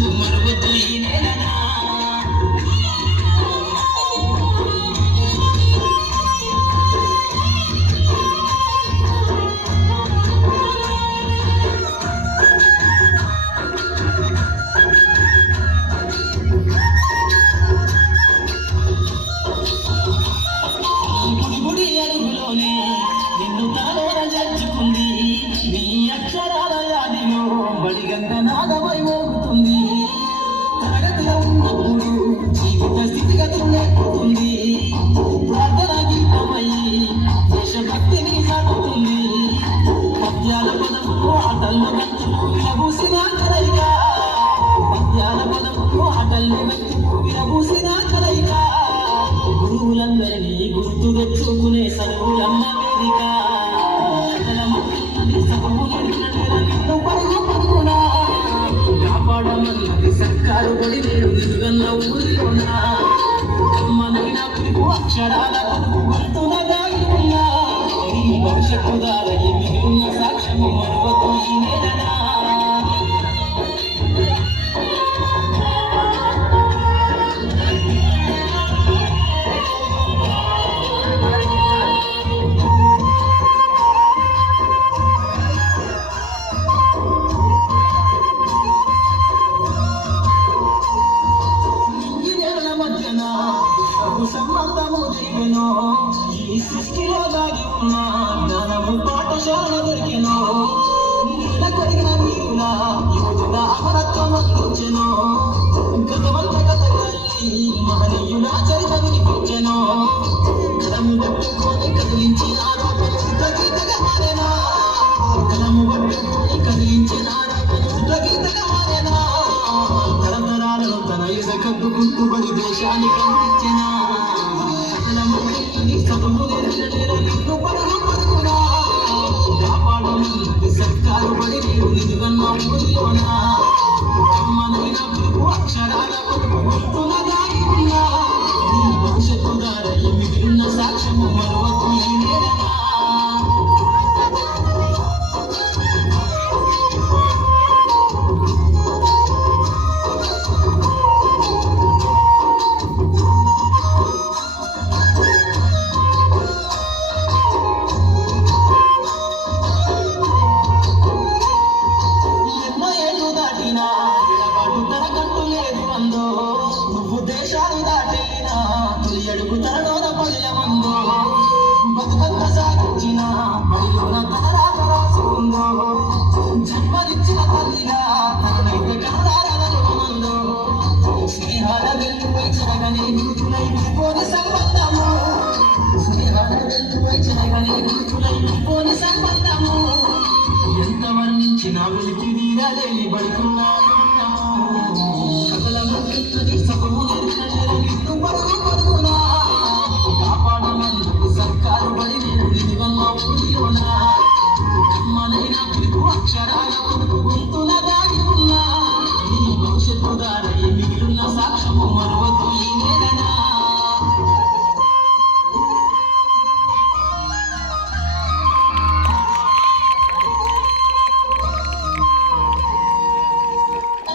సాక్ష్యము మరువద్దు ఈ నెలనా. గుడి అడుగులోనే నిన్ను తనలోన చేర్చుకుంది. నీ అక్షరాల వ్యాధిలో బడిగంట నాదమై మోగుతుంది. తరగతిలో ఉన్నప్పుడు జీవిత స్థితిగతులు నేర్పుతుంది. ప్రార్థన గీతమై దేశభక్తిని సాగుతుంది. పద్యాల పదములు ఆటల్లో గంతులు విరబూసిన కలయిక. పద్యాల పదములు ఆటల్లో గంతులు విరబూసిన కలయిక. గురువులందరినీ గుర్తు తెచ్చుకునే చదువులమ్మ వేదిక. కాపాడమన్నది సర్కారు బడి నేడు నిలుగన్న ఊరిలోన. అమ్మనైన పిలుపు అక్షరాల పలుకు గుర్తున దాగి ఉన్నా. ఈ భవిష్యత్తు దారయ్య మిగిలిన సాక్ష్యము మరువకు ఈ నెలనా. సంబంధము జరిగెనో ఈ సృష్టిలో దాగి ఉన్న జ్ఞానము పాఠశాల దొరికెనో. నీల కొరిగిన వీరుల యోధుల అమరత్వం అందించెనో. గతవంత కథగాలి మహనీయుల చరిత వినిపించెనో. కలము పట్టుకొని కదిలించిన గీతగా మారేనా. కలము పట్టుకొని కదిలించిన గీతగా మారేనా. తరతరాలను తన ఎద కద్దుకుంటుబడి దేశానికి అందించెనా. సర్కారు బడి నేడు నిలుగన్న ఊరిలోన. అమ్మనైన పిలుపు అక్షరాల పలుకు గుర్తున దాగి ఉన్నా. ఈ భవిష్యత్తు దారయ్య మిగిలిన సాక్ష్యము మరువకు ఈ నెలనా. నువ్వు దేశాలు దాటైనా తొలి అడుగు తనలోన పల్లెమందో. బతుకంత సాగించిన బడిలోన తన రాక రాసుకుందో. జన్మనిచ్చిన తల్లిగా తననైతే కన్నారలో. స్నేహాల వెల్లుపై చెరగని గురుతులై విడిపోని సంబంధము. స్నేహాల వెల్లుపై చెరగని గురుతులై విడిపోని సంబంధము. ఎంత వర్ణించినా వెలికి నీరలేని బడుకున్నాడు. సర్కారు బడి నేడు నిలుగన్న ఊరిలోన. అమ్మనైన పిలుపు అక్షరాల పలుకు గుర్తున దాగి ఉన్నా. ఈ భవిష్యత్తు దారయ్య మిగిలిన సాక్ష్యము మరో